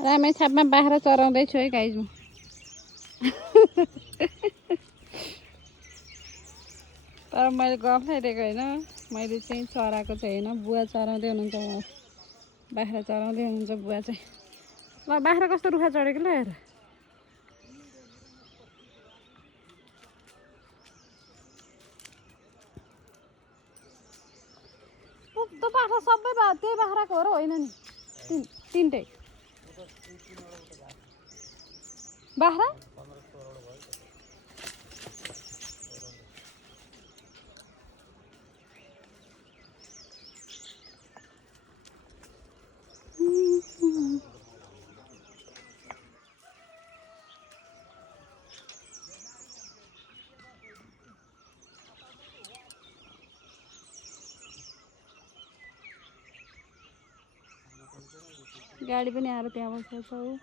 रामेछापमा बाख्रा चराउँदैछु है गाइज म। तर मैले गफ दिएको होइन, मैले चाहिँ चराएको चाहिँ होइन, बुवा चराउँदै हुनुहुन्छ उहाँ, बाख्रा चराउँदै हुनुहुन्छ बुवा चाहिँ। ल बाख्रा कस्तो रुखा चढेको ल हेर। त्यो बाख्रा सबै त्यही बाख्राको हो र होइन नि? तिनटै बाख्रा गाडी पनि आएर त्यहाँ बसेको छ ऊ।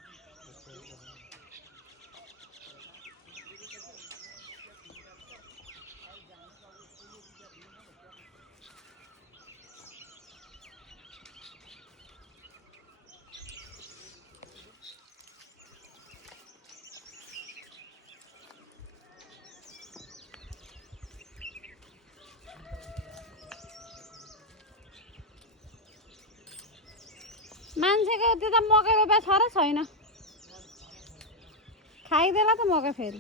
मान्छेको त्यो त मकै रोपे छ र छैन? खाइदेला त मकै फेरि।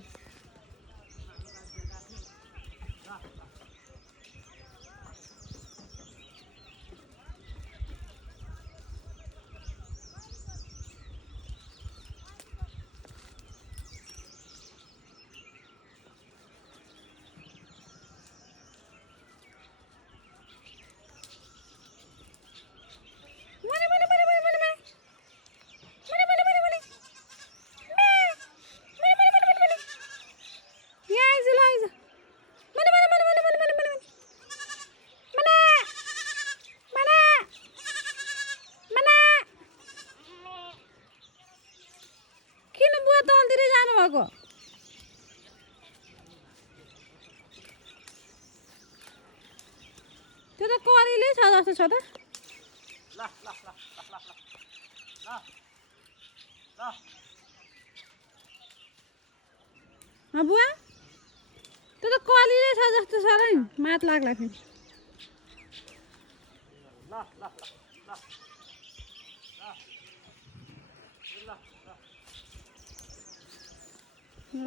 त्यो त करीले छ जस्तो छ त। बुवा त्यो त कलीले छ जस्तो छ र नि, मात लाग्ला फेरि।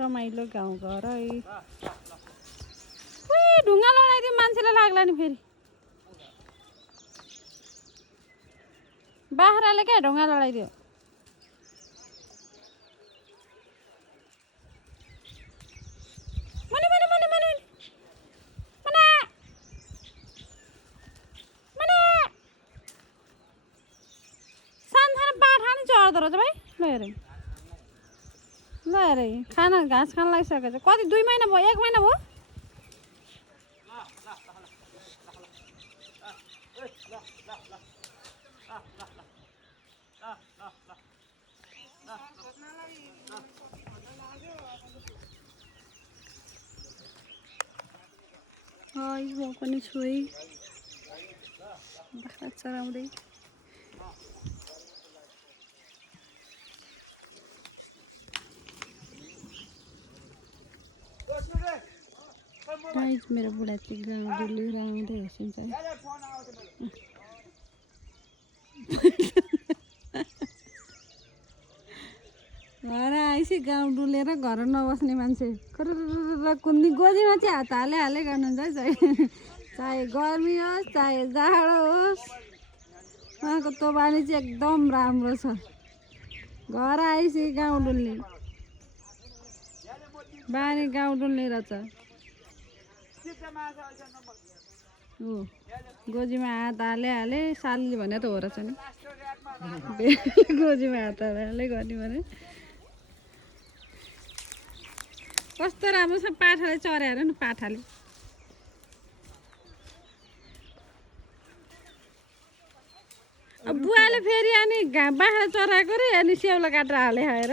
रमाइलो गाउँ घर है। ढुङ्गा लडाइदियो मान्छेलाई लाग्ला नि फेरि। बाख्राले क्या ढुङ्गा लडाइदियो। सानसानो पाठा नि चढ्दो रहेछ भाइ। ल हेर ल हेर, खाना घाँस खान लागिसकेको छ। कति 2 महिना भयो, 1 महिना भयो? म पनि छु है बाख्रा चराउँदै। गाइज मेरो बुढा चाहिँ गाउँ डुलेर आउँदै हेर्छिन्छ है। घर आएपछि गाउँ डुलेर घर नबस्ने मान्छे कुन्दी गोजीमा चाहिँ हात हाले गर्नुहुन्छ है। चाहे गर्मी होस् चाहे जाडो होस्, उहाँको त्यो बानी चाहिँ एकदम राम्रो छ। घर आएपछि गाउँ डुल्ने बानी, गाउँ डुल्ने रहेछ। हो गोजीमा हात हाले सालीले भने त हो रहेछ नि। गोजीमा हात हाले गर्ने भने कस्तो राम्रो छ। पाठाले चढाएर नि, पाठाले बुवाले फेरि अनि बाख्रा चराएको रे, अनि स्याउला काटेर हाले खाएर।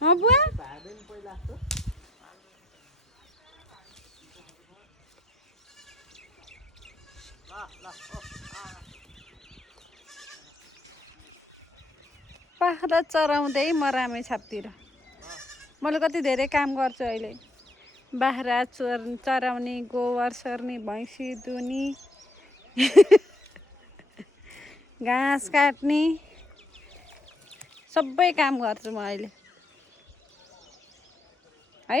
बुवा बाख्रा चराउँदै म रामेछापतिर मैले कति धेरै काम गर्छु अहिले बाख्रा चराउने गोबर सर्ने भैँसी दुनी घाँस काट्ने सबै काम गर्छु म अहिले है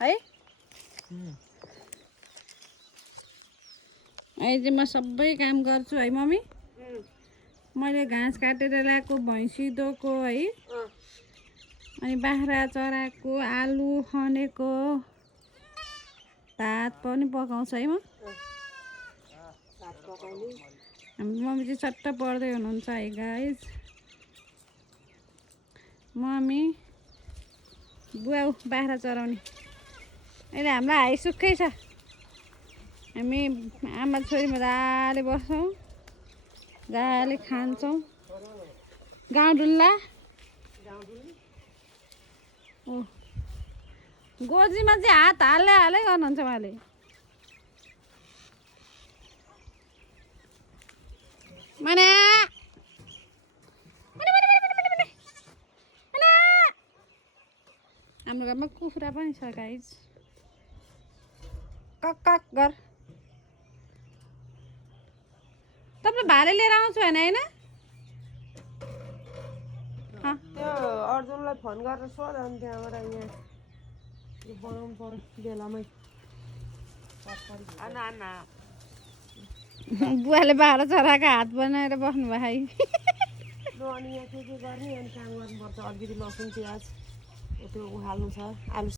है अहिले चाहिँ म सबै काम गर्छु है मम्मी मैले घाँस काटेर ल्याएको भैँसी दोको है अनि बाख्रा चराको आलु खनेको भात पनि पकाउँछ है म हाम्रो मम्मी चाहिँ चट्ट पढ्दै हुनुहुन्छ है गाइस मम्मी बुवा बाख्रा चराउने अहिले हामीलाई हाई सुक्खै छ हामी आमा छोरी मजाले बस्छौँ मजाले खान्छौँ गाउँ डुल्ला गोजीमा चाहिँ हात हाल्दै गर्नुहुन्छ उहाँले मना हाम्रो घरमा कुखुरा पनि छ गाइस कक कक गर तपाईँ भाले लिएर आउँछु होइन होइन त्यो अर्जुनलाई फोन गरेर सोध अनि त्यहाँबाट यहाँ यो बनाउनु पर्यो बेलामै बुवाले बाह्र चराको हात बनाएर बस्नु भयो है ल अनि यहाँ के गर्ने अनि काम गर्नुपर्छ अलिकति लसुन प्याज त्यो उहाल्नु छ आलु